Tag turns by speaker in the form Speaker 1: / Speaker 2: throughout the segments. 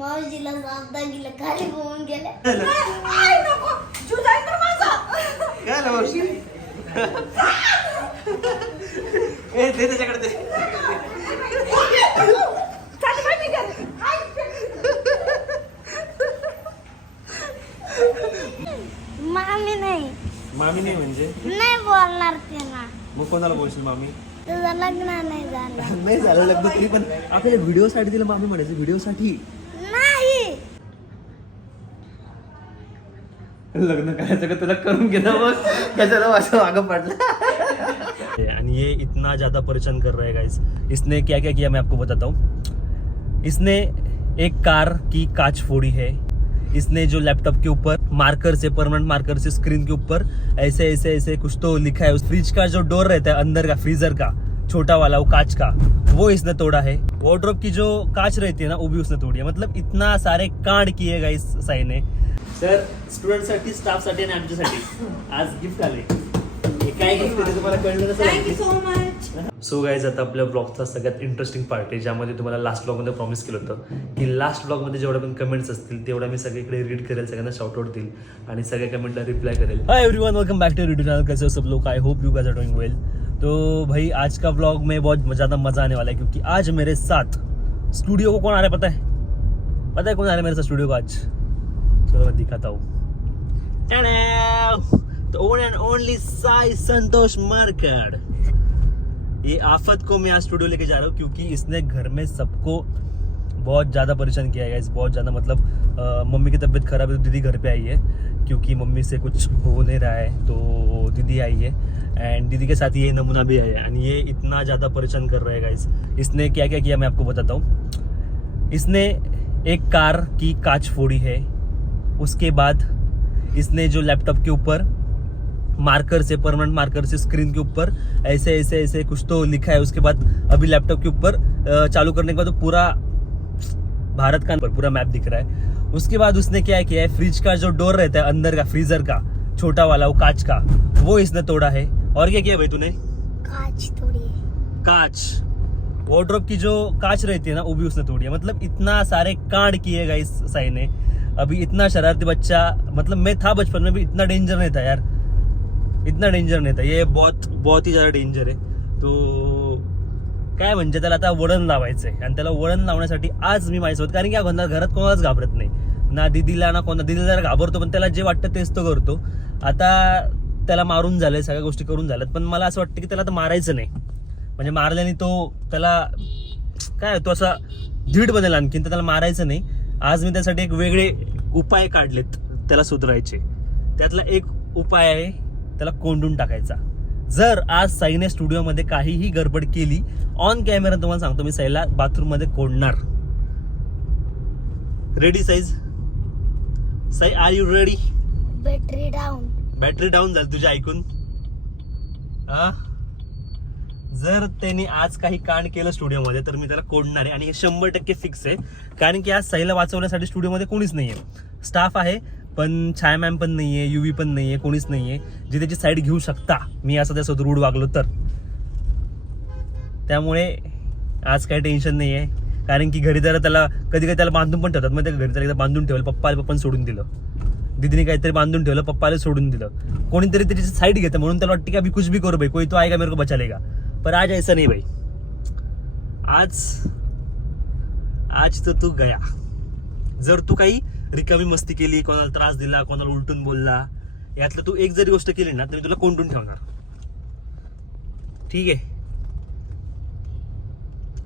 Speaker 1: मावशीला जाता गेलं खाली होऊन गेले
Speaker 2: काय आलं मावशी? ए दे त्याच्याकडे
Speaker 1: मामी नाही.
Speaker 2: मामी नाही म्हणजे?
Speaker 1: नाही बोलणार ते ना
Speaker 2: मग कोणाला बोलशील मामी?
Speaker 1: तुझं लग्न नाही झालं.
Speaker 2: नाही झालं लग्न तरी पण आपल्या व्हिडिओसाठी तिला मामी म्हणायचं व्हिडिओसाठी
Speaker 1: नाही
Speaker 2: लग्न करायचं का तुला करून घेणं मग? त्याच्याला माझं मागं पडलं? आणि ये इतना ज़्यादा परेशान कर रहा है गाइस इसने क्या क्या किया मैं आपको बताता हूँ। इसने एक कार की कांच फोड़ी है। इसने जो लैपटॉप के ऊपर मार्कर से परमानेंट मार्कर से स्क्रीन के ऊपर ऐसे ऐसे ऐसे कुछ तो लिखा है। उस फ्रिज का जो डोर रहता है, अंदर का फ्रीजर का, छोटा वाला, वो कांच का, वो इसने तोड़ा है। वार्डरोब की जो कांच रहती है ना, वो भी उसने तोड़ी है। मतलब इतना सारे कांड किए गए इस साई ने। सर स्टुडंटसाठी स्टाफसाठी आणि आमच्यासाठी. आज गिफ्ट आले हे काय गिफ्ट आहे ते तुम्हाला कळलं. सो गाईज आता आपल्या ब्लॉगचा सगळ्यात इंटरेस्टिंग पार्ट आहे ज्यामध्ये तुम्हाला लास्ट ब्लॉगमध्ये प्रॉमिस केलं होतं की लास्ट ब्लॉगमध्ये जेवढ्या पण कमेंट्स असतील तेवढ्या मी सगळीकडे रीड करेल सगळ्यांना शॉर्टआउट देईल आणि सगळ्या कमेंटला रिप्लाय करेल. Hi everyone welcome back to YouTube channel कैसे हो सब लोग I hope you guys are doing well तो भाई आज का ब्लॉग में बहुत ज़्यादा मज़ा आने वाला है क्योंकि आज मेरे साथ स्टूडियो को कौन आ रहा है पता है? पता है कौन आ रहा है मेरे साथ स्टूडियो को आज? चलो मैं दिखाता हूँ। The one and only Sai Santosh Markad ये आफत को मैं आज स्टूडियो लेके जा रहा हूँ क्योंकि इसने घर में सबको बहुत ज़्यादा परेशान किया है। guys, बहुत ज़्यादा मतलब अ, मम्मी की तबीयत खराब है तो दीदी घर पे आई है क्योंकि मम्मी से कुछ हो नहीं रहा है तो दीदी आई है एंड दीदी के साथ ये नमूना भी आया है एंड ये इतना ज़्यादा परेशान कर रहा है गाइस इसने क्या क्या किया मैं आपको बताता हूँ। इसने एक कार की कांच फोड़ी है। उसके बाद इसने जो लैपटॉप के ऊपर मार्कर से परमानेंट मार्कर से स्क्रीन के ऊपर ऐसे ऐसे ऐसे कुछ तो लिखा है उसके बाद अभी लैपटॉप के ऊपर चालू करने के बाद तो पूरा भारत का पूरा मैप दिख रहा है। उसके बाद उसने क्या किया है फ्रिज का जो डोर रहता है अंदर का फ्रीजर का छोटा वाला वो कांच का वो इसने तोड़ा है। और क्या किया भाई तूने?
Speaker 1: काच थोडी
Speaker 2: कांच। वार्डरोब की जो कांच रहती है ना वो भी उसने तोड़ी है। मतलब इतना सारे कांड किए गए इस साई ने। अभी इतना शरारती बच्चा मतलब मैं था बचपन में भी इतना डेंजर नहीं था यार। इतना डेंजर नहीं था। ये बहुत बहुत ही ज्यादा डेंजर आहे तो काय म्हणजे त्याला आता वळण लावायचं आहे आणि त्याला वळण लावण्यासाठी आज मी माझ्यासोबत कारण की या घरात घरात कोणालाच घाबरत नाही. ना दिदीला ना कोणा दिदीला जरा घाबरतो पण त्याला जे वाटतं तेच तो करतो. आता त्याला मारून झालंय सगळ्या गोष्टी करून झाल्यात. पण मला असं वाटतं की त्याला आता मारायचं नाही. म्हणजे मारल्याने तो त्याला काय तो असा धीड बनेल आणखीन तर त्याला मारायचं नाही. आज मी त्यासाठी एक वेगळे उपाय काढलेत त्याला सुधारायचे. त्यातला एक उपाय आहे त्याला कोंडून टाकायचा. जर आज साईने स्टुडिओमध्ये काहीही गडबड केली ऑन कॅमेरा तुम्हाला सांगतो मी साईला बाथरूममध्ये कोंडणार. Ready size? Sai are you ready
Speaker 1: battery down
Speaker 2: battery down झाली तुझ्या ऐकून. हा जर त्यांनी आज काही कांड केलं स्टुडिओमध्ये तर मी त्याला कोडणार आहे. आणि हे शंभर टक्के फिक्स आहे. कारण की आज साईला वाचवण्यासाठी स्टुडिओमध्ये कोणीच नाहीये. स्टाफ आहे पण छाया मॅम पण नाहीये युवी पण नाहीये कोणीच नाहीये. जे त्याची साईड घेऊ शकता. मी असं त्यासोबत रूढ वागलो तर. त्यामुळे आज काही टेन्शन नाही आहे कारण की घरी जरा त्याला कधी कधी त्याला बांधून पण ठेवतात. मग त्या घरी त्याला एकदा बांधून ठेवलं पप्पाला पप्पा सोडून दिलं. दीदीने काहीतरी बांधून ठेवलं पप्पाला सोडून दिलं. कोणीतरी त्याची साईड घेतं म्हणून त्याला वाटते की अभी कुछ भी करू भाई कोई तो आएगा मेरे को बचालेगा पर आज ऐसा नहीं भाई। आज आज तर तू गया। जर तू काही रिकामी मस्ती केली कोणाला त्रास दिला कोणाला उलटून बोलला यातलं तू एक जरी गोष्ट केली ना तर मी तुला कोंडून ठेवणार? ठीक आहे.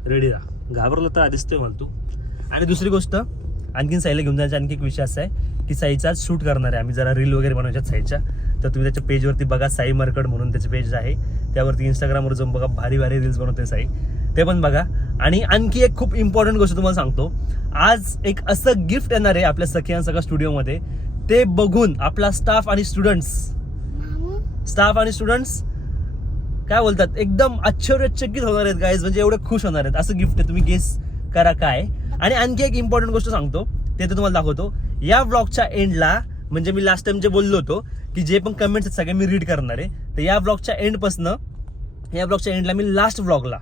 Speaker 2: रेडी राहा घाबरलं तर आधीच ते म्हणतो. आणि दुसरी गोष्ट आणखीन साईला घेऊन जायचा आणखी एक विषय असा आहे की साईचा शूट करणार आहे. आम्ही जरा रील वगैरे बनवायच्यात साईच्या. तर तुम्ही त्याच्या पेजवरती बघा साई मरकड म्हणून त्याचे पेज आहे. त्यावरती इंस्टाग्रामवर जाऊन बघा भारी भारी रील्स बनवते साई. ते पण बघा. आणि आणखी एक खूप इम्पॉर्टंट गोष्ट तुम्हाला सांगतो. आज एक असं गिफ्ट येणार आहे आपल्या सखियां सगळ्या स्टुडिओमध्ये ते बघून आपला स्टाफ आणि स्टुडंट्स स्टाफ आणि स्टुडंट्स काय बोलतात? एकदम आश्चर्यचकित होणार आहेत गाईज म्हणजे एवढे खुश होणार आहेत. असं गिफ्ट आहे. तुम्ही गेस करा काय. आणि आणखी एक इम्पॉर्टंट गोष्ट सांगतो. ते तर तुम्हाला दाखवतो. या ब्लॉगच्या एंडला म्हणजे मी लास्ट टाइम जे बोललो होतो की जे पण कमेंट्स आहेत सगळे मी रीड करणार आहे. तर या ब्लॉगच्या एंडपासनं या ब्लॉगच्या एंडला मी लास्ट ब्लॉगला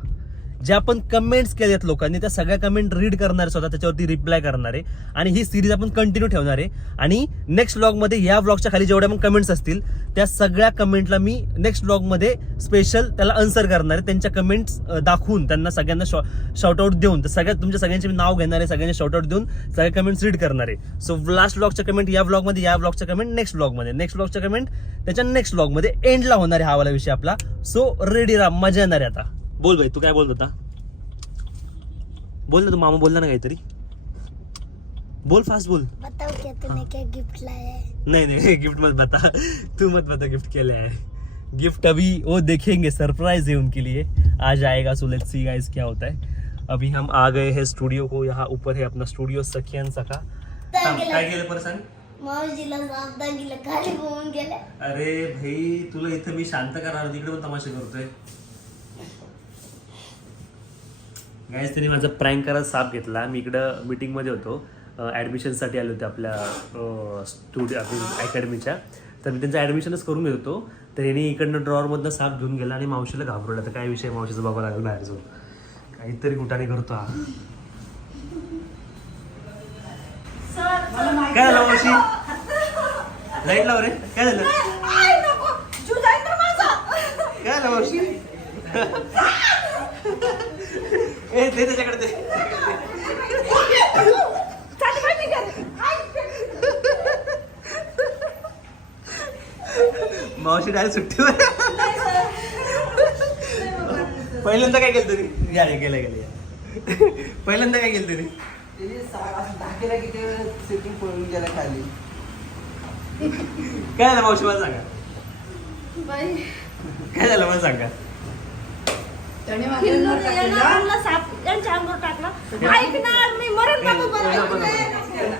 Speaker 2: ज्या आपण कमेंट्स केल्यात लोकांनी त्या सगळ्या कमेंट रीड करणार स्वतः त्याच्यावरती रिप्लाय करणार. आहे आणि ही सिरीज आपण कंटिन्यू ठेवणार आहे. आणि नेक्स्ट ब्लॉगमध्ये या ब्लॉगच्या खाली जेवढ्या पण कमेंट्स असतील त्या सगळ्या कमेंटला मी नेक्स्ट ब्लॉगमध्ये स्पेशल त्याला आन्सर करणार आहे. त्यांच्या कमेंट्स दाखवून त्यांना सगळ्यांना शॉ शॉर्टआउट देऊन तर सगळ्यात तुमच्या सगळ्यांचे मी नाव घेणार आहे सगळ्यांचे शॉर्टआउट देऊन सगळ्या कमेंट्स रीड करणार आहे. सो लास्ट ब्लॉगच्या कमेंट या ब्लॉगमध्ये या ब्लॉगच्या कमेंट नेक्स्ट ब्लॉगमध्ये नेक्स्ट ब्लॉगच्या कमेंट त्याच्या नेक्स्ट ब्लॉगमध्ये एंडला होणार आहे हा वाला विषय आपला. सो रेडी राहा मजा येणार आहे आता. बोल भाई तू काय बोलत होता? बोल ना तू मामा बोलला ना काहीतरी. बोल फास्ट बोल.
Speaker 1: बताओ क्या तूने क्या गिफ्ट लाया है?
Speaker 2: नहीं नहीं गिफ्ट मत बता. तू मत बता गिफ्ट क्या लाया है. गिफ्ट अभी वो देखेंगे सरप्राइज है उनके लिए. आज आएगा सो लेट्स सी गाइस क्या होता है. अभी हम आ गए हैं स्टूडियो को यहाँ ऊपर है अपना स्टूडियो सखियन सखा. काय परत सांग
Speaker 1: गेलं.
Speaker 2: अरे भाई तुला इथं मी शांत करणार तिकडे पण तमाशे करतोय. गाईज त्यांनी माझा प्रँक करत साप घेतला. मी इकडं मीटिंगमध्ये होतो. ॲडमिशनसाठी आले होते आपल्या स्टुडिओ आपल्या अकॅडमीच्या तर मी त्यांचं ॲडमिशनच करून घेत होतो. तर यांनी इकडनं ड्रॉवरमधनं साप घेऊन गेला आणि मावशीला घाबरवलं. तर काय विषय मावशीचं बघावं लागेल बाहेर जाऊन काहीतरी कुठाने करतो हा. काय झालं मावशी? लाइट लाव रे. काय झालं? काय झालं मावशी? ए दे त्याच्याकडे.
Speaker 3: आई,
Speaker 2: मावशी डायरेक्ट सुट्टीवर पहिल्यांदा काय केलं तरी? या या, गेलं गेलं या. पहिल्यांदा काय केलं तरी?
Speaker 4: ते सा- असं धाकेला किती वेळ सिटिंग पळून गेला खाली
Speaker 2: काय झालं मावशी मला सांगा.
Speaker 3: बाई.
Speaker 2: काय झालं मला सांगा.
Speaker 4: त्याने
Speaker 3: अंगावर टाकला. ऐकणार मी मरण बाबा? मला ऐकू दे.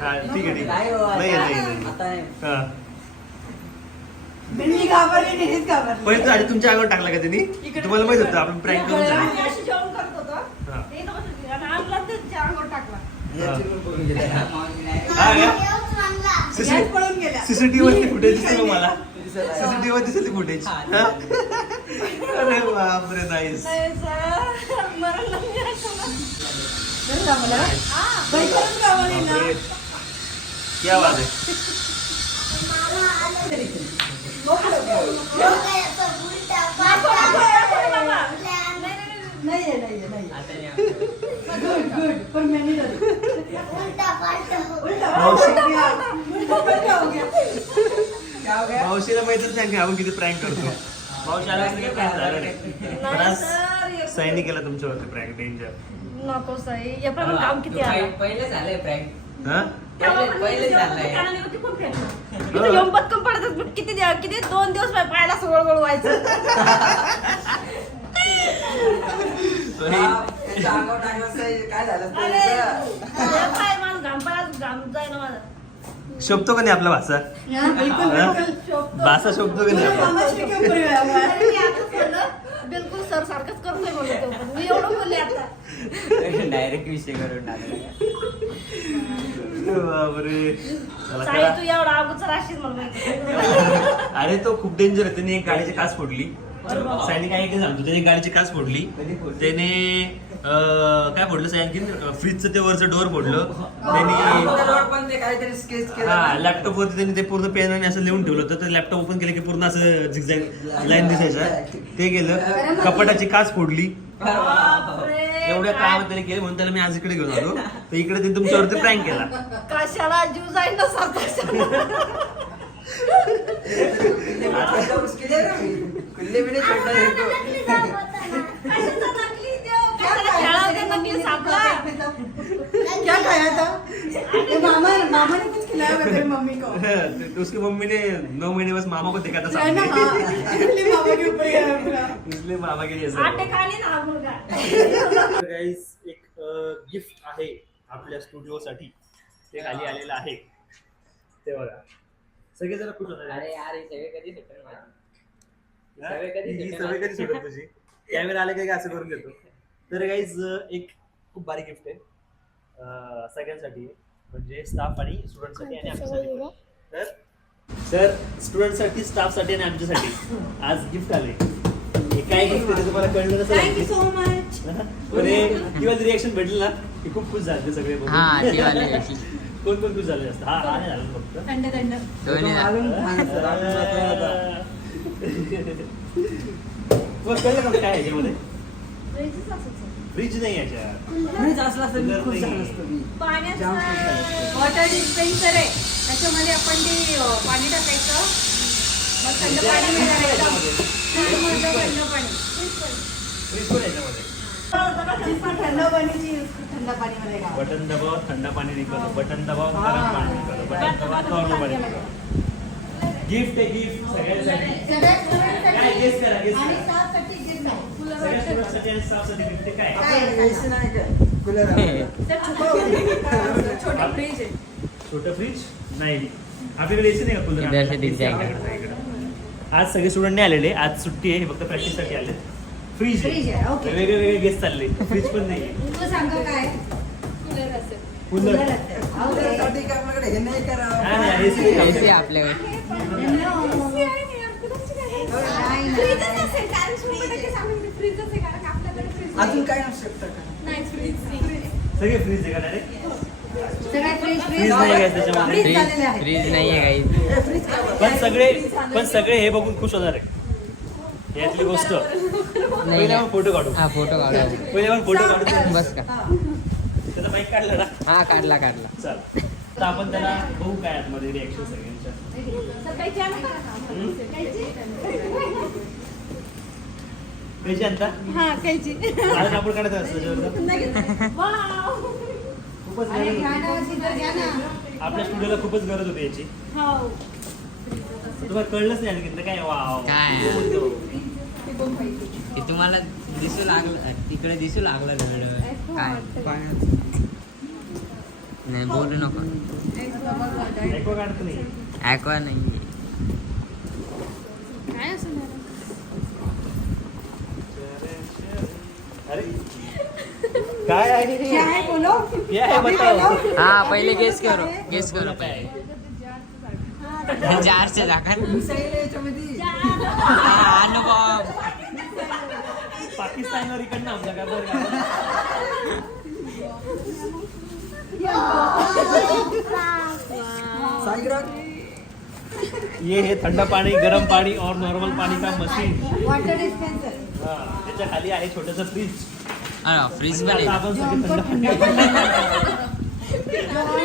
Speaker 2: हा, ठीक आहे ठीक
Speaker 4: नाही
Speaker 2: आहे नाही नाही. हा.
Speaker 3: घाबरली घाबरली.
Speaker 2: आधी तुमच्या अंगावर टाकला का त्यांनी? तुम्हाला माहीत होतं आपण प्रँक करून झालं
Speaker 3: आम्ही अशी जेवण करत होतो.
Speaker 2: हा.
Speaker 3: ते इथं बसत होती आणि आणला ते अंगावर टाकला.
Speaker 2: हा. का?
Speaker 3: पळून गेल्या.
Speaker 2: सीसीटीव्ही वरती फुटेज दिसतो मला. सीसीटीव्ही वर दिसत फुटेज. अरे बापरे नाईस.
Speaker 3: हा.
Speaker 2: क्या बात आहे
Speaker 1: हो.
Speaker 3: हो
Speaker 4: हो?
Speaker 2: मावशीला माहितच नाही आपण किती प्रँक करतो. झालं? नाही.
Speaker 3: सर, हे-
Speaker 2: केला तुमच्यावरती प्रँक डेंजर
Speaker 3: नको साई. हे पण काम किती आलं?
Speaker 4: पहि- पहिले झालंय prank.
Speaker 2: हा?
Speaker 4: पहिले
Speaker 3: पण
Speaker 4: पहिले
Speaker 3: जेव्हा
Speaker 4: झालंय.
Speaker 3: दुकानाने होती खूप फेकलं. इथं येऊन पटकन पडतात पण किती दिवस किती दोन दिवस पाय- पायाला सगळं गोळ व्हायचं.
Speaker 4: हा, त्याच्या अंगावर टाकलं असतं, काय झालं?
Speaker 3: अरे? हे पाय माझं घाम पाय घाम जायला माझा.
Speaker 2: शोभतो का नाही आपला भाषा. भाषा शोभतो का नाही आपला?
Speaker 3: अरे मी आता बोललं, बिलकुल सर सारखंच करतोय बोलले तो पण. मी एवढं बोलले आता.
Speaker 4: डायरेक्ट विषय करून
Speaker 2: बापरे.
Speaker 3: तू एवढा अगोदर मला
Speaker 2: अरे तो खूप डेंजर आहे. त्याने एक गाडीची काच फोडली. सायनी काय काय सांगतो? त्याने एक गाडीची काच फोडली? त्याने काय फोडलं आणखीन फ्रीजचं ते वरचं डोअर फोडलं त्याने
Speaker 4: त्याच्यावर पण ते काहीतरी स्केच केलं.
Speaker 2: हा लॅपटॉप वरती त्यांनी ते पूर्ण पेन असं लिहून ठेवलं होतं. तर लॅपटॉप ओपन केलं की पूर्ण असं झिगझॅग लाईन दिसायच्या. ते गेलं कपाटाची काच फोडली. एवढ्या कामात त्याने केले म्हणून त्याला मी आज इकडे घेऊन आलो. तर इकडे त्यांनी तुमच्यावरती प्रँक केला.
Speaker 3: कशाला जीव जाईल ना
Speaker 4: आता उसके लिए ना मी. कुल्ले बिल्ले छोड़ना नहीं तो.
Speaker 1: नकली साप होता ना.
Speaker 3: क्या खाया था मामा ने कुछ खिलाया तेरी मम्मी को?
Speaker 2: ते- उसकी मम्मी ने नौ महीने बस मामा को देखा था
Speaker 3: है ना
Speaker 2: सामने
Speaker 3: हाँ। इसलिए मामा के ऊपर गया पूरा।
Speaker 2: इसलिए मामा के लिए ऐसा।
Speaker 3: आटे खाली ना हा मुलगा
Speaker 2: गाईज एक गिफ्ट आहे आपल्या स्टुडिओसाठी ते खाली आलेलं आहे. ते बघा. सगळे जरा खुश होतात.
Speaker 4: अरे यार हे सगळे कधी सुटेल माझी? कधी
Speaker 2: ही सवय कधी? सुटेल तुझी? कॅमेरा आले काय असं करून घेतो? तर गाईज एक खूप भारी गिफ्ट आहे. अं, सगळ्यांसाठी. आहे. म्हणजे स्टाफ आणि स्टुडंटसाठी आणि आमच्यासाठी. पण. तर तर स्टुडंटसाठी स्टाफसाठी आणि आमच्यासाठी. आज गिफ्ट आले. हे काय गिफ्ट आहे ते तुम्हाला कळलं नसेल.
Speaker 3: थँक्यू सो मच
Speaker 2: पण हे किंवा रिएक्शन भेटलं ना की खूप खुश झाले सगळे बघून.
Speaker 5: हा ती वाली अशी.
Speaker 2: कोण कोण खुश झाले जास्त हा हा नाही झालं फक्त.
Speaker 3: थंड थंड.
Speaker 5: दोन्ही झाले.
Speaker 4: अजून छान सर अजून आता- आता.
Speaker 2: मग कळलं का काय याच्यामध्ये? फ्रीज नाही याच्यात.
Speaker 4: फ्रीज असला मी खूप छान
Speaker 2: नाही.
Speaker 4: असतो मी. जाम.
Speaker 3: वॉटर डिस्पेन्सर आहे. त्याच्यामध्ये आपण ते अं, पाणी टाकायचं. मग थंड पाणी मिळायचं थंड पाणी.
Speaker 2: फ्रीज पण याच्यामध्ये
Speaker 3: थंड पाणीची थंड पाणीमध्ये घाल.
Speaker 2: बटन दबाव थंड पाणी निघालं. बटन दबाव गरम पाणी निघालं. बटन दबाव नॉर्मल पाणी निघालं. गिफ्ट आहे गिफ्ट सगळ्यांसाठी.
Speaker 3: सगळ्यात
Speaker 2: काय गेस करा गेस
Speaker 3: आणि
Speaker 2: करा
Speaker 3: साफसाठी छोटं फ्रीज आहे
Speaker 2: छोटं फ्रीज नाही आपल्याकडे एसी नाही का कूलर. आज सगळे स्टुडंट नाही आलेले. आज सुट्टी आहे. हे फक्त प्रॅक्टिससाठी आले फ्रीज. वेगळे वेगळे गेस्ट चालले. फ्रीज पण नाही
Speaker 3: तू सांगा काय? कूलर
Speaker 4: आपल्याकडे? हे नाही
Speaker 3: फ्रीजच असेल कारण शंभर टक्के सांगून मी फ्रीजच आहे कारण आपल्याकडे फ्रीज
Speaker 4: अजून काय नसू शकतं का?
Speaker 3: नाही फ्रीज
Speaker 2: सगळे फ्रीज आहे का
Speaker 3: फ्रीज
Speaker 2: फ्रीज नाही आहे का त्याच्यामध्ये
Speaker 3: फ्रीज झालेले आहे.
Speaker 5: फ्रीज नाहीये काही.
Speaker 4: हे फ्रीज?
Speaker 2: पण सगळे पण सगळे हे बघून खुश होणार आहे यातली गोष्ट. पहिले आपण फोटो काढू.
Speaker 5: हा फोटो काढा.
Speaker 2: पहिले आपण फोटो काढू.
Speaker 5: बस का?
Speaker 2: त्याचा बाईक काढला ना.
Speaker 5: हा काढला काढला.
Speaker 2: चल तर आपण त्याला बघू काय आतमध्ये रिॲक्शन सगळ्यांच्या. त्याची आता
Speaker 3: हा कायची
Speaker 2: आज आपण काढत असतो खूपच गरज आपल्या स्टुडिओला खूपच गरज होती याची.
Speaker 3: हो.
Speaker 2: तुम्हाला कळलंच नाही आणखी काय वाव
Speaker 5: काय? तुम्हाला दिसू लागलं तिकडे दिसू लागलं काय. नाही बोलू नको.
Speaker 2: काढत नाही.
Speaker 5: ऐकवा नाही.
Speaker 3: काय असं
Speaker 2: अरे. काय आहे?
Speaker 3: क्या है बोलो.
Speaker 2: क्या है बताओ.
Speaker 5: हा पहिले गेस करू. गेस करू पहिले.
Speaker 4: याच्यामध्ये.
Speaker 5: अनुभव
Speaker 2: पाकिस्तानवर इकडनं आपला का बरं का?
Speaker 4: साईग्राम.
Speaker 2: ये है ठंडा पाणी गरम पाणी और नॉर्मल पाणी का मशीन
Speaker 3: वॉटर डिस्पेन्सर
Speaker 2: हा त्याच्याखाली आहे छोटस फ्रीज
Speaker 5: अरे फ्रीज पण
Speaker 2: आपण सगळे थंड पाणी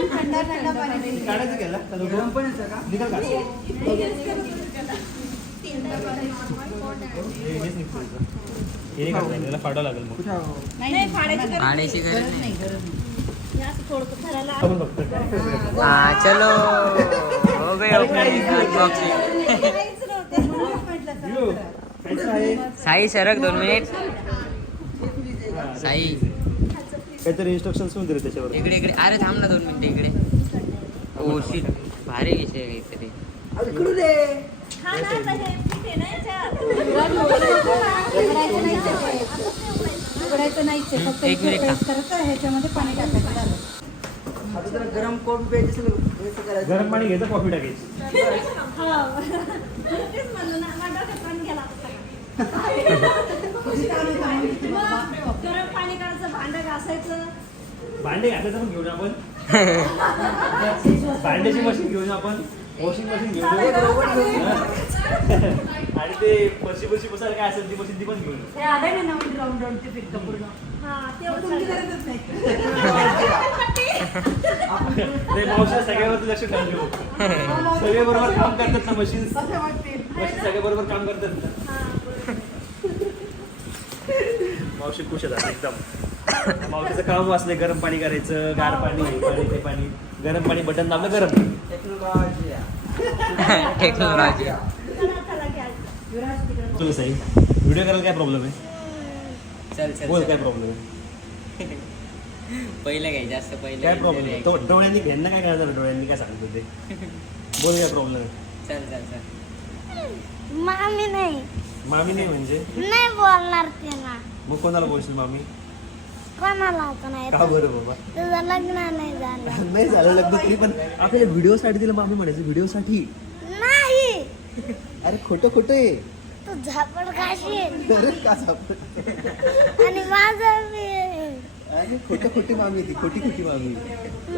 Speaker 3: थंडा थंडा पाणी.
Speaker 2: काढायचं गेला का?
Speaker 4: गरम पण येतं
Speaker 2: हे- फाडावं लागेल मग.
Speaker 4: कुठं आहो?
Speaker 3: नाही फाडायची गरज
Speaker 5: नाही. हा चलो हो साई सरक दोन मिनिट साई
Speaker 2: काहीतरी इन्स्ट्रक्शन घेऊन दिले त्याच्यावर.
Speaker 5: इकडे इकडे. अरे थांब ना दोन मिनिटं इकडे. ओ शी भारी विषय काहीतरी.
Speaker 3: उघडायचं नाहीच आहे. फक्त
Speaker 5: एक मिनिट
Speaker 3: करायचं ह्याच्यामध्ये पाणी टाकायचं झालं.
Speaker 4: आता जरा गरम प्यायची करायचं?
Speaker 2: गरम पाणी घ्यायचं कॉफी टाकायची.
Speaker 3: गरम पाणी काढायचं भांडं घासायचं
Speaker 2: भांडे घासायचं पण घेऊन आपण. भांड्याची मशीन घेऊन आपण. वॉशिंग मशीन घेऊन येऊ. आणि ते फरशी फरशी बसायला काय असेल ती मशीन ती पण घेऊन येऊ.
Speaker 3: हे आलंय ना नवीन राऊंड राऊंडचे फिरतं पूर्ण. तुमची गरजच नाही.
Speaker 2: ते मावशी सगळ्यावरती लक्ष ठेवून घेऊ. सगळे बरोबर काम करतात ना मशीन
Speaker 3: असं वाटते
Speaker 2: मशीन सगळे बरोबर काम करतात ना. मावशी खुश आहेत एकदम. मावशीचं काम वाचलंय गरम पाणी करायचं गार पाणी हे पाणी ते पाणी. गरम पाणी बटन दाबलं गरम.
Speaker 4: टेक्नॉलॉजी. आहे.
Speaker 5: टेक्नॉलॉजी
Speaker 2: तुला सही व्हिडिओ करायला काय प्रॉब्लेम आहे?
Speaker 5: चल चल
Speaker 2: बोल. काय प्रॉब्लेम आहे?
Speaker 5: पहिलं घ्याय जास्त पहिलं
Speaker 2: काय प्रॉब्लेम आहे. तो डोळ्यांनी घ्यांना काय करणार डोळ्यांनी काय सांगतो ते? बोल काय प्रॉब्लेम आहे?
Speaker 5: चल चल चल.
Speaker 1: मामी नाही.
Speaker 2: मामी नाही म्हणजे?
Speaker 1: नाही बोलणार ते ना
Speaker 2: मग कोणाला बोलशील मामी?
Speaker 1: कोणाला नाही
Speaker 2: का बरं बाबा?
Speaker 1: तुझं लग्न नाही झालं.
Speaker 2: नाही झालं लग्न तरी पण आपल्याला व्हिडिओसाठी तिला मामी म्हणायचं व्हिडिओसाठी
Speaker 1: नाही.
Speaker 2: अरे खोटं खोटं आहे.
Speaker 1: तू झापड खाशील.
Speaker 6: अरे का सापड
Speaker 1: आणि माझं मी
Speaker 6: आणि खोटी खोटी मामी ती खोटी खोटी मामी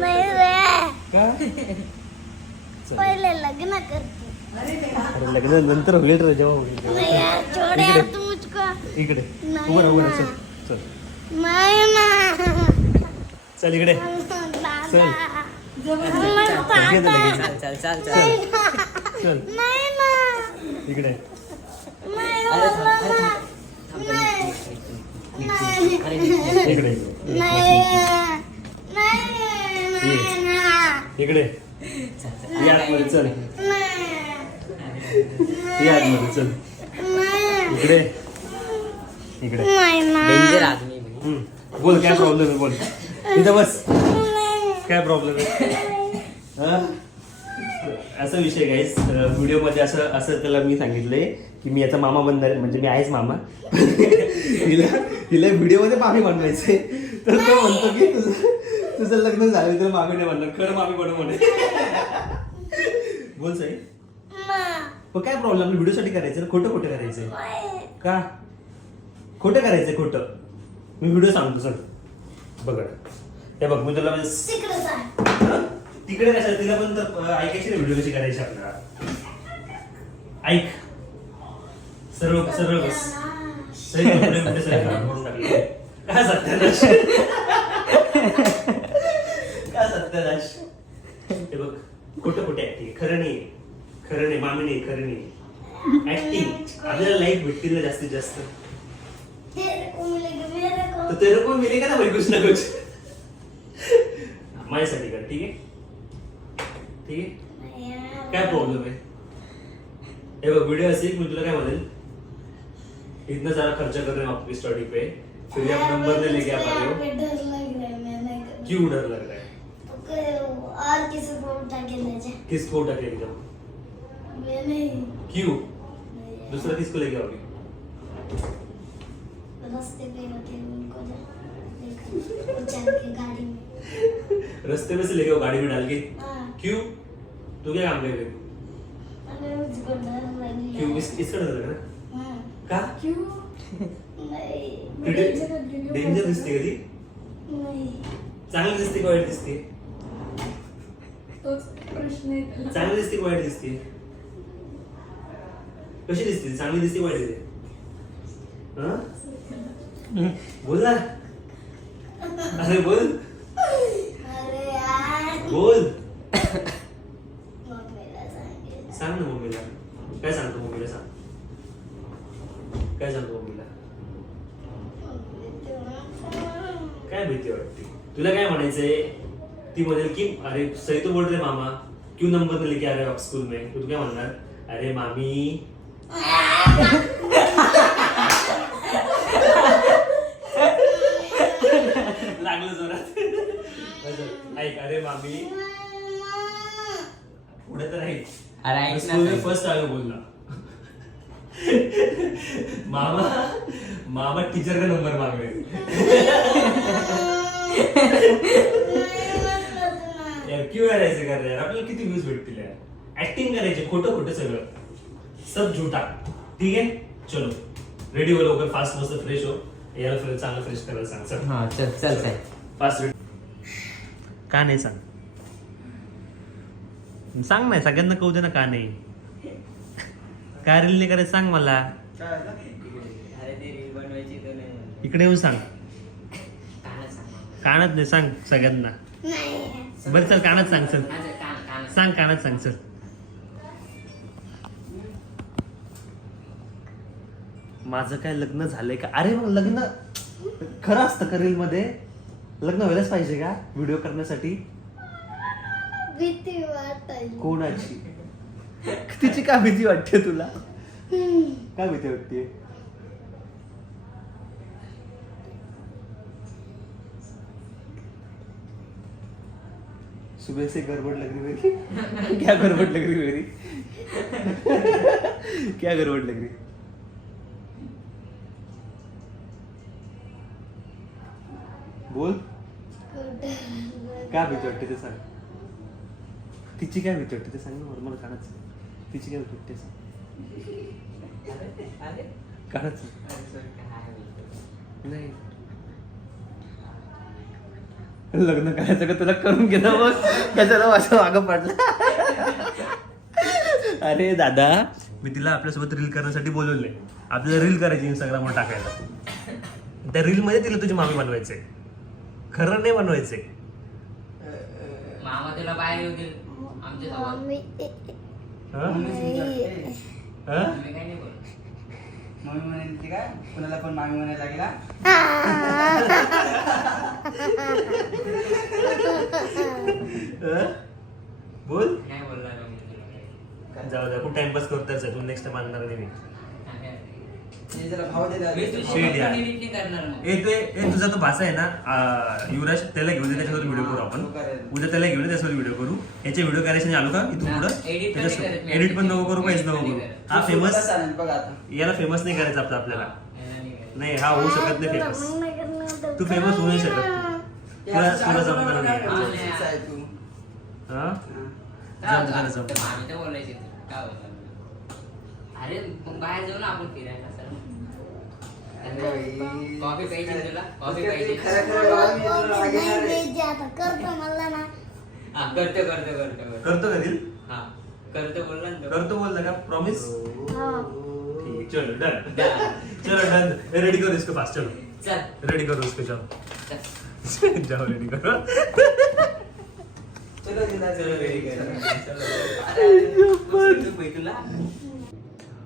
Speaker 1: नाही रे.
Speaker 6: का?
Speaker 1: पहिले लग्न करते
Speaker 2: अरे लग्न नंतर होईल रे जेव्हा होईल
Speaker 1: नहीं यार छोड़ यार तू मुझको
Speaker 2: इकडे.
Speaker 1: नाही
Speaker 2: उभं राहा, उभं राहा. चल चल. चल इकडे. चल.
Speaker 5: चल चल चल.
Speaker 2: चल. इकडे. इकडे. इकडे. या आतमध्ये चल. या आतमध्ये चल. इकडे. इकडे.
Speaker 5: डेंजर.
Speaker 2: हम्म. बोल काय प्रॉब्लेम आहे बोल. इथं बस. काय प्रॉब्लेम आहे? हा? असा विषय गाईस व्हिडिओमध्ये असं असं त्याला मी सांगितलंय की मी याचा मामा बनणार म्हणजे मी आहेच मामा. हिला हिला व्हिडिओमध्ये मामी बनवायचे तर तो म्हणतो की तुझं तुझं लग्न झालं तर मामी नाही बनणार. खरं मामी बनव म्हणे. बोल साई.
Speaker 1: मा.
Speaker 2: पण काय प्रॉब्लेम व्हिडिओसाठी करायचं ना? खोटं खोटं करायचंय.
Speaker 1: नाही.
Speaker 2: का? खोटं करायचंय खोटं. मी व्हिडिओ सांगतो सर बघ. हे बघ मी तुला म्हणजे
Speaker 1: तिकडे जा.
Speaker 2: हं? तिकडे कशा तिला पण तर ऐकायची ना व्हिडिओ कशी करायची आपल्याला. ऐक. सर्व सर्व बस. कपडे बिपडे सगळे खराब करून टाकले? काय सत्यानाश? काय सत्यानाश? हे बघ खोटं खोटे ऍक्टिंग खरं नाही खरं नाही मामी नाही खरं नाही ऍक्टिंग आपल्याला लाईक भेटतील ना जास्तीत जास्त. तो तेरे को मिलेगा ना भाई कुछ ना कुछ। माझ्यासाठी कर ठीक आहे ठीक
Speaker 1: यार.
Speaker 2: काय प्रॉब्लेम आहे हे बघ व्हिडिओ असेल मी तुला काय म्हणेल इतना सारा खर्चा कर रहे हैं आपकी स्टडी पे फिर आप नंबर नहीं लेके आ पा रहे हो।
Speaker 1: पे डर लग रहा है मैं नहीं
Speaker 2: क्यों डर लग रहा है?
Speaker 1: तो और किसी को उठा के ले जाए
Speaker 2: किसको उठा के लेके जाओ?
Speaker 1: मैं नहीं।
Speaker 2: क्यों? दूसरा किसको लेके आओगे?
Speaker 1: रास्ते पे होते हैं उनको जा के गाड़ी में।
Speaker 2: रास्ते में से लेके गाड़ी में डाल के?
Speaker 1: हाँ।
Speaker 2: क्यों? तू क्या काम
Speaker 1: डर लग
Speaker 2: क्यों? इस इसका डर लग रहा है
Speaker 1: हाँ।
Speaker 2: का?
Speaker 1: नहीं
Speaker 2: डेंजर दिसते कधी
Speaker 1: नहीं।
Speaker 2: चांगली दिसते का वाईट दिसते
Speaker 3: तोच प्रश्न आहे.
Speaker 2: चांगली दिसते का वाईट दिसते कशी दिसते? चांगली दिसते वाईट दिसते? बोल ना. अरे बोल. बोल. सांग ना मम्मीला. काय सांगतो मम्मीला सांग. काय सांगतो मम्मीला? काय भीती वाटते? तुला काय म्हणायचंय? ती म्हणेल की अरे सही तो बोल रहे मामा. क्यू नंबर दिले की अरे स्कूल में. तू काय म्हणणार? अरे मामी लागलं जोरात असं, ऐक अरे मामी. पुढे तर राहील
Speaker 5: अरे ऐक ना.
Speaker 2: फर्स्ट आगे बोलना मामा मामा टीचर का नंबर मांग रहे यार क्यों ऐसे कर रहे हैं यार आपल्याला किती व्ह्यूज भेटतील यार? ऍक्टिंग करायची खोटं खोटं सगळं. सब झुटा ठीक आहे? चलो. रेडी हो लवकर? फास्ट मस्त फ्रेश हो. याला फ्रेश चांगलं फ्रेश करायला सांग. चल.
Speaker 5: हा चल चल चल.
Speaker 2: फास्ट का नाही सांग? सांग नाही सगळ्यांना कळू दे ना का नाही. काय रील नाही करायचं सांग मला. इकडे येऊन सांग.
Speaker 5: कानात
Speaker 2: नाही सांग सगळ्यांना. बरं चल कानात सांग चल. सांग कानात सांग चल. माझं काय लग्न झालंय का? अरे मग लग्न खरं असतं का रील मध्ये? लग्न व्हायलाच पाहिजे का? व्हिडिओ करण्यासाठी?
Speaker 1: भीती
Speaker 2: कोणाची? तिची का भीती वाटते तुला? काय भीती वाटते? सुबह से गड़बड़ लग रही मेरी. क्या गड़बड़ लग रही मेरी? क्या गड़बड़ लग रही बोल. काय भीती वाटते ते सांग. तिची काय भीती वाटते ते सांग ना मला कानाच तिची काय भीती वाटते सांग. काढायचं
Speaker 5: काय
Speaker 2: नाही. लग्न करायचं का तुला करून घेणं मग कशाला माझं मागं पडला? अरे दादा मी तिला आपल्यासोबत रील करण्यासाठी बोलवले आपल्याला रील करायची इंस्टाग्रामवर टाकायला. त्या रील मध्ये तिला तुझी मामी बनवायचे खरं नाही बनवायचे
Speaker 5: मामा तुला बाहेर येऊ देईल आमच्यासोबत.
Speaker 1: मम्मी.
Speaker 2: हं? हं?
Speaker 5: मी काही नाही बोलत.
Speaker 4: मम्मी म्हणाली ती काय? कुणाला पण मामी म्हणायला लागला
Speaker 2: हं? बोल.
Speaker 5: नाही बोलणार मी तुला काही.
Speaker 2: जाऊ द्या खूप टाइमपास करतोय तू नेक्स्ट टाइम आणणार नाही मी
Speaker 5: नाही, नाही.
Speaker 4: तिने त्याला भाव दिला
Speaker 5: मी तुझी
Speaker 2: ते ए तुझा तो भाषा आहे ना युवराज त्याला घेऊन त्याच्यावर व्हिडिओ करू आपण. उद्या त्याला घेऊन ये, त्याच्यावर व्हिडिओ करू. याचे व्हिडिओ करायचे नाही आलो का इथून पुढं. एडिट पण नको करू काहीच नको करू. हा फेमस
Speaker 4: चालेल बघ आता.
Speaker 2: याला फेमस नाही करायचं आपलं आपल्याला.
Speaker 5: याला नाही
Speaker 2: हा होऊ शकत नाही फेमस तू फेमस होऊ नाही शकत. तुला तुला जमणार नाही.
Speaker 5: हा,
Speaker 4: तू.
Speaker 2: हा? जमणार, जमणार.
Speaker 5: अरे बाहेर जाऊ ना आपण फिरायला. कॉफी पाहिजे तुला कॉफी पाहिजे
Speaker 1: करतो मला ना
Speaker 5: हा करतो करतो करतो करतो
Speaker 2: करतो का दिल
Speaker 5: हा करतो बोलला ना तो.
Speaker 2: करतो बोलला का प्रॉमिस
Speaker 1: हा
Speaker 2: ठीक चलो डन. चलो डन रेडी करो इसको फास्ट चलो
Speaker 5: चल
Speaker 2: रेडी करो उसको जाओ
Speaker 5: चल.
Speaker 2: जाओ रेडी करो
Speaker 4: चलो
Speaker 5: चलो ready कर. तुला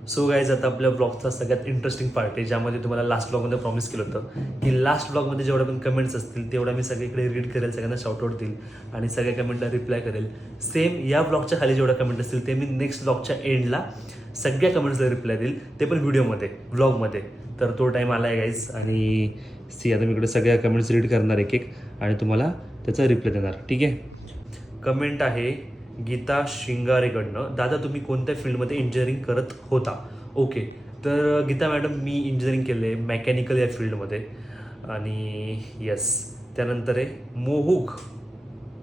Speaker 2: सो गाईज आता आपल्या ब्लॉगचा सगळ्यात इंटरेस्टिंग पार्ट आहे ज्यामध्ये तुम्हाला लास्ट ब्लॉगमध्ये प्रॉमिस केलं होतं की लास्ट ब्लॉगमध्ये जेवढ्या पण कमेंट्स असतील तेवढ्या मी सगळीकडे रीड करेल सगळ्यांना शॉर्टआउट देईल आणि सगळ्या कमेंटला रिप्लाय करेल. सेम या ब्लॉगच्या खाली जेवढ्या कमेंट असतील ते मी नेक्स्ट ब्लॉगच्या एंडला सगळ्या कमेंट्सला रिप्लाय देईल ते पण व्हिडिओमध्ये ब्लॉगमध्ये तर तो टाईम आला आहे गाईज आणि सी आता मी इकडे सगळ्या कमेंट्स रीड करणार एक एक आणि तुम्हाला त्याचा रिप्लाय देणार. ठीक आहे? कमेंट आहे गीता शिंगारेकडनं. दादा तुम्ही कोणत्या फील्डमध्ये इंजिनिअरिंग करत होता? ओके तर गीता मॅडम मी इंजिनिअरिंग केलं आहे मेकॅनिकल या फील्डमध्ये. आणि यस त्यानंतर आहे मोहुक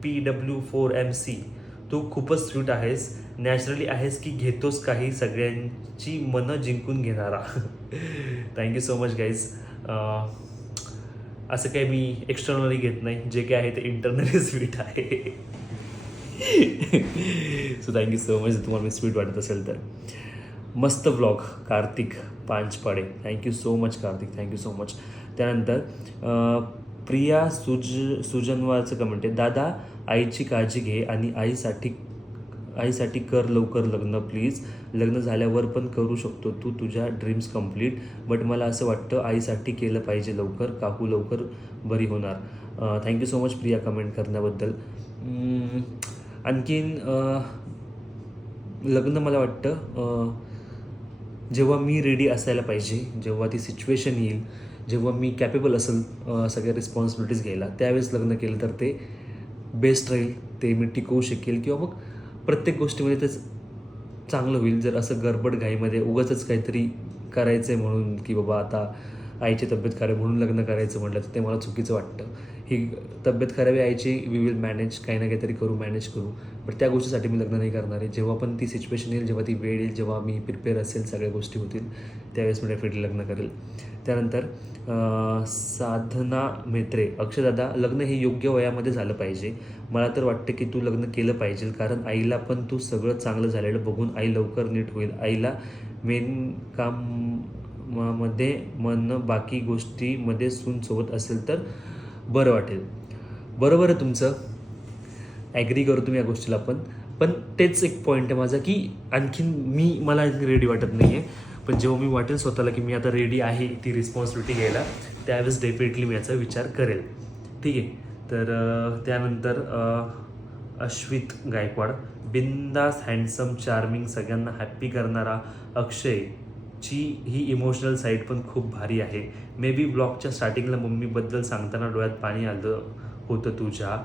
Speaker 2: P W four M C तू खूपच स्वीट आहेस. नॅचरली आहेस की घेतोस काही सगळ्यांची मनं जिंकून घेणारा. थँक्यू सो मच गाईज असं काही मी एक्सटर्नली घेत नाही. जे काही आहे ते इंटरनली स्वीट आहे. सो थँक्यू सो मच तुम्हाला मी स्वीट वाटत असेल तर. मस्त blog Kartik Panchpade. Thank you so much Kartik. Thank you so much त्यानंतर प्रिया सुज सुजनवाचं कमेंट आहे. दादा आईची काळजी घे आणि आईसाठी आईसाठी कर लवकर लग्न प्लीज लग्न झाल्यावर पण करू शकतो. तू तुझ्या ड्रीम्स कंप्लीट बट मला असं वाटतं आईसाठी केलं पाहिजे लवकर. काकू लवकर बरी होणार. Thank you so much Priya comment करण्याबद्दल. आणखीन लग्न मला वाटतं जेव्हा मी रेडी असायला पाहिजे जेव्हा ती सिच्युएशन येईल जेव्हा मी कॅपेबल असेल सगळ्या रिस्पॉन्सिबिलिटीज घ्यायला त्यावेळेस लग्न केलं तर ते बेस्ट राहील ते मी टिकवू शकेल किंवा मग प्रत्येक गोष्टीमध्ये ते चांगलं होईल. जर असं गडबड घाईमध्ये उगाचच काहीतरी करायचं आहे म्हणून की बाबा आता आईची तब्येत खराब म्हणून लग्न करायचं म्हटलं तर ते मला चुकीचं वाटतं. ही तब्येत खराब आहे आईची वी विल मॅनेज काही ना काहीतरी करू मॅनेज करू. पण त्या गोष्टीसाठी मी लग्न नाही करणार आहे. जेव्हा पण ती सिच्युएशन येईल जेव्हा ती वेळ येईल जेव्हा मी प्रिपेअर असेल सगळ्या गोष्टी होतील त्यावेळेस मी डेफिनेटली लग्न करेल. त्यानंतर साधना मेत्रे अक्षदादा लग्न हे योग्य वयामध्ये झालं पाहिजे. मला तर वाटतं की तू लग्न केलं पाहिजे कारण आईला पण तू सगळं चांगलं झालेलं बघून आई लवकर नीट होईल. आईला मेन काममध्ये मन बाकी गोष्टीमध्ये सून सोबत असेल तर बरं वाटेल. बरोबर आहे तुमचं. ॲग्री करू तुम्ही या गोष्टीला पण. पण तेच एक पॉईंट आहे माझा की आणखीन मी मला रेडी वाटत नाही आहे पण जेव्हा मी वाटेल स्वतःला की मी आता रेडी आहे ती रिस्पॉन्सिबिलिटी घ्यायला त्यावेळेस डेफिनेटली मी याचा विचार करेल. ठीक आहे? तर त्यानंतर अश्वित गायकवाड बिंदास हँडसम चार्मिंग सगळ्यांना हॅप्पी करणारा अक्षय. ची ही इमोशनल साईड पण खूप भारी आहे. मे बी ब्लॉगच्या स्टार्टिंगला मम्मीबद्दल सांगताना डोळ्यात पाणी आलं होतं तुझ्या.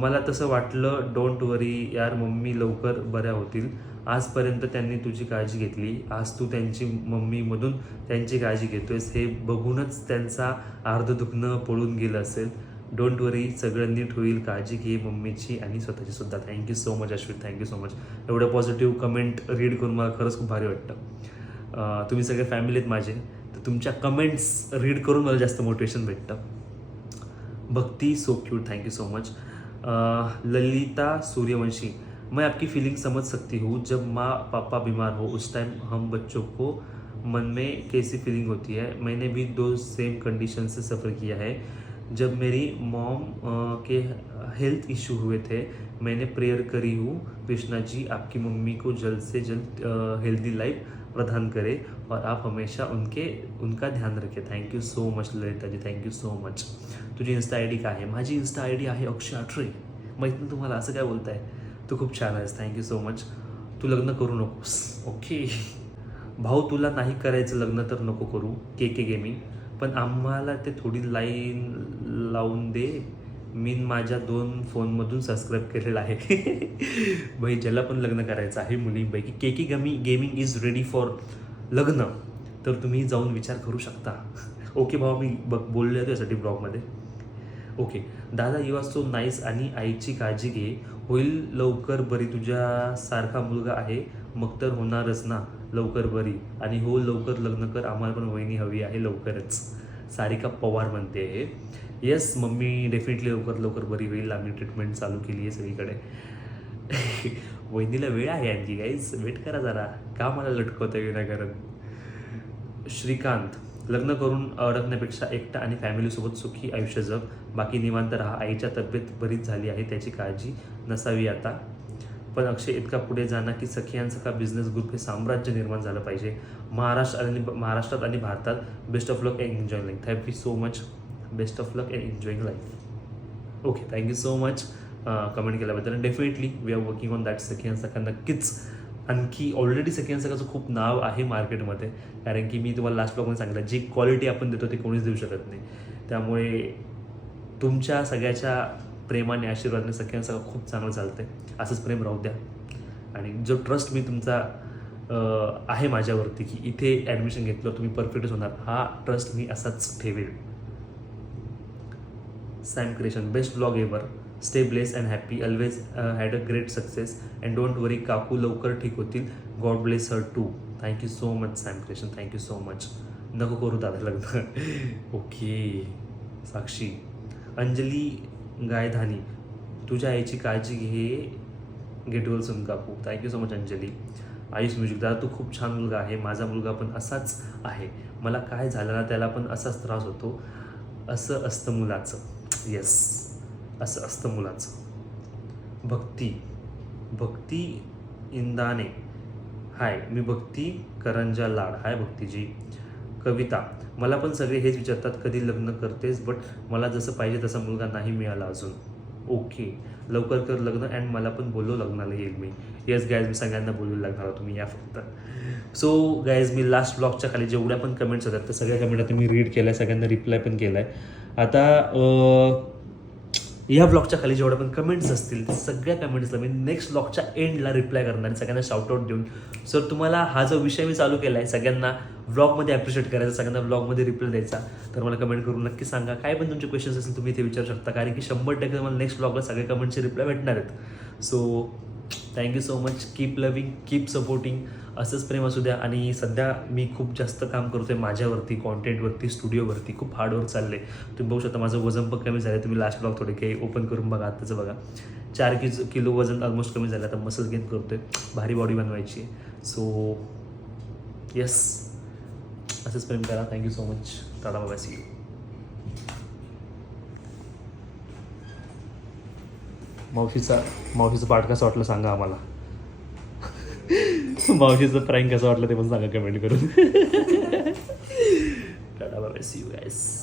Speaker 2: मला तसं वाटलं डोंट वरी यार मम्मी लवकर बऱ्या होतील. आजपर्यंत त्यांनी तुझी काळजी घेतली. आज तू त्यांची मम्मीमधून त्यांची काळजी घेतोयस. हे बघूनच त्यांचा अर्ध दुखणं पळून गेलं असेल. डोंट वरी सगळं नीट होईल, काळजी घे मम्मीची आणि स्वतःची सुद्धा. Thank you so much Ashwit thank you so much एवढं पॉझिटिव्ह कमेंट रीड करून मला खरंच खूप भारी वाटतं. तुम्ही सगळे फॅमिली आहेत माझे, तर तुमच्या कमेंट्स रीड करून मला जास्त मोटिवेशन भेटतं. Bhakti so cute thank you so much Lalita Suryavanshi, मैं आपकी फीलिंग समझ सकती हूँ, जब माँ पापा बीमार हो, उस टाइम हम बच्चों को मन में कैसी फीलिंग होती है? मैंने भी दो सेम कंडीशन से सफ़र किया है। जब मेरी मॉम के हेल्थ इशू हुए थे मैंने प्रेयर करी हूँ कृष्णा जी आपकी मम्मी को जल्द से जल्द हेल्दी लाइफ प्रदान करे और आप हमेशा उनके उनका ध्यान रखें। थँक्यू सो मच ललिताजी थँक्यू सो मच तुझी इन्स्टा आय डी काय आहे माझी इन्स्टा आय डी आहे अक्षय अठरे मग नाही तुम्हाला असं काय बोलताय? तू खूप छान आहेस. थँक्यू सो मच तू लग्न करू नकोस. ओके भाऊ तुला नाही करायचं लग्न तर नको करू. के के गेमिंग पण आम्हाला ते थोडी लाईन लावून दे. मी माझ्या दोन फोनमधून सबस्क्राईब केलेलं आहे. भाई ज्याला पण लग्न करायचं आहे मुलींपैकी के की gummy gaming is ready for लग्न तर तुम्ही जाऊन विचार करू शकता. ओके भाऊ मी बघ बोलले होते यासाठी ब्लॉगमध्ये ओके दादा यू आर सो नाईस आणि आईची काळजी घे. होईल लवकर बरी तुझ्यासारखा मुलगा आहे मग तर होणारच ना. लवकर बरी. आणि हो लवकर लग्न कर आम्हाला पण वहिनी हवी आहे लवकरच. सारिका पवार म्हणते आहे येस मम्मी डेफिनेटली लवकर लवकर बरी होईल. आम्ही ट्रीटमेंट चालू केली आहे सगळीकडे. वहिनीला वेळ आहे आणखी गाईज वेट करा जरा. का मला लटकवतं विनाकारण? श्रीकांत लग्न करून अडकण्यापेक्षा एकटा आणि फॅमिलीसोबत सुखी आयुष्य जग. बाकी निवांत राहा. आईच्या तब्येत बरीच झाली आहे त्याची काळजी नसावी आता. पण अक्षय इतका पुढे जाणार की सखियांचा का बिझनेस ग्रुप हे साम्राज्य निर्माण झालं पाहिजे. महाराष्ट्र आणि महाराष्ट्रात आणि भारतात best of luck and enjoying life thank you so much best of luck and enjoying life okay thank you so much comment केल्याबद्दल. Definitely we are working on that सखियन सखा नक्कीच. आणखी ऑलरेडी सखियन सखाचं खूप नाव आहे मार्केटमध्ये. कारण की मी तुम्हाला लास्ट ब्लॉगमध्ये सांगितलं जी क्वालिटी आपण देतो ते कोणीच देऊ शकत नाही. त्यामुळे तुमच्या सगळ्याच्या प्रेमाने आशीर्वादाने सगळ्यांना सगळं खूप चांगलं चालतं आहे असंच प्रेम राहू द्या. आणि जो ट्रस्ट मी तुमचा आहे माझ्यावरती की इथे ॲडमिशन घेतलं तुम्ही परफेक्टच होणार हा ट्रस्ट मी असाच ठेवेल. Sam creation best blog ever stay bless and happy always had a great success and don't worry काकू लवकर ठीक होतील. God bless her too thank you so much Sam creation thank you so much नको करू दादा लग्न. Okay साक्षी. अंजली गायधानी तुझ्या आईची काळजी घे गेटवेल सुन काकू thank you so much Anjali. Ayush म्युझिकदार तू खूप छान मुलगा आहे. माझा मुलगा पण असाच आहे. मला काय झालं ना त्याला पण असाच त्रास होतो. असं असतं मुलाचं. येस असं असतं मुलाचं. भक्ती. भक्ती इंदाने. हाय मी भक्ती करंजा लाड. हाय भक्तीजी. कविता. मला पण सगळे हेच विचारतात कधी लग्न करतेस? बट मला जसं पाहिजे तसा मुलगा नाही मिळाला अजून. ओके लवकर कर लग्न अँड मला पण बोललो लग्नाला येईल मी. येस गायज मी सगळ्यांना बोलू लागणार आहोत, तुम्ही या फक्त. सो गायज मी लास्ट ब्लॉगच्या खाली जेवढ्या पण कमेंट्स होतात त्या सगळ्या कमेंट आता मी रीड केल्या सगळ्यांना रिप्लाय पण केला आहे आता या ब्लॉगच्या खाली जेवढ्या पण कमेंट्स असतील सगळ्या कमेंट्सला मी नेक्स्ट ब्लॉगच्या एंडला रिप्लाय करणार आणि सगळ्यांना शाउटआउट देऊन. सर तुम्हाला हा जो विषय मी चालू केला आहे सगळ्यांना ब्लॉगमध्ये ॲप्रिशिएट करायचा सगळ्यांना ब्लॉगमध्ये रिप्लाय द्यायचा तर मला कमेंट करून नक्की सांगा. काय पण तुमचे क्वेश्चन्स असतील तुम्ही इथे विचारू शकता. कारण की शंभर टक्के तुम्हाला नेक्स्ट ब्लॉगला सगळे कमेंटचे रिप्लाय भेटणार आहेत. So thank you so much keep loving keep supporting असंच प्रेम असू द्या. आणि सध्या मी खूप जास्त काम करतोय माझ्यावरती कॉन्टेंटवरती स्टुडिओवरती खूप हार्डवर्क चालले तुम्ही बघू शकता माझं वजन पण कमी झालं तुम्ही लास्ट ब्लॉग थोडे काही ओपन करून बघा आत्ताचं बघा. चार किलो किलो वजन ऑलमोस्ट कमी झालं आता मसल गेन करतोय. भारी बॉडी बनवायची सो येस असंच प्रेम करा. थँक्यू सो मच टाटा बाबा. सी यू मावशीचा मावशीचं पाठ कसं वाटलं सांगा आम्हाला. मावशीचं प्रँक कसं वाटलं ते पण सांगा कमेंट करून. टाटा बाबा सी यू गायस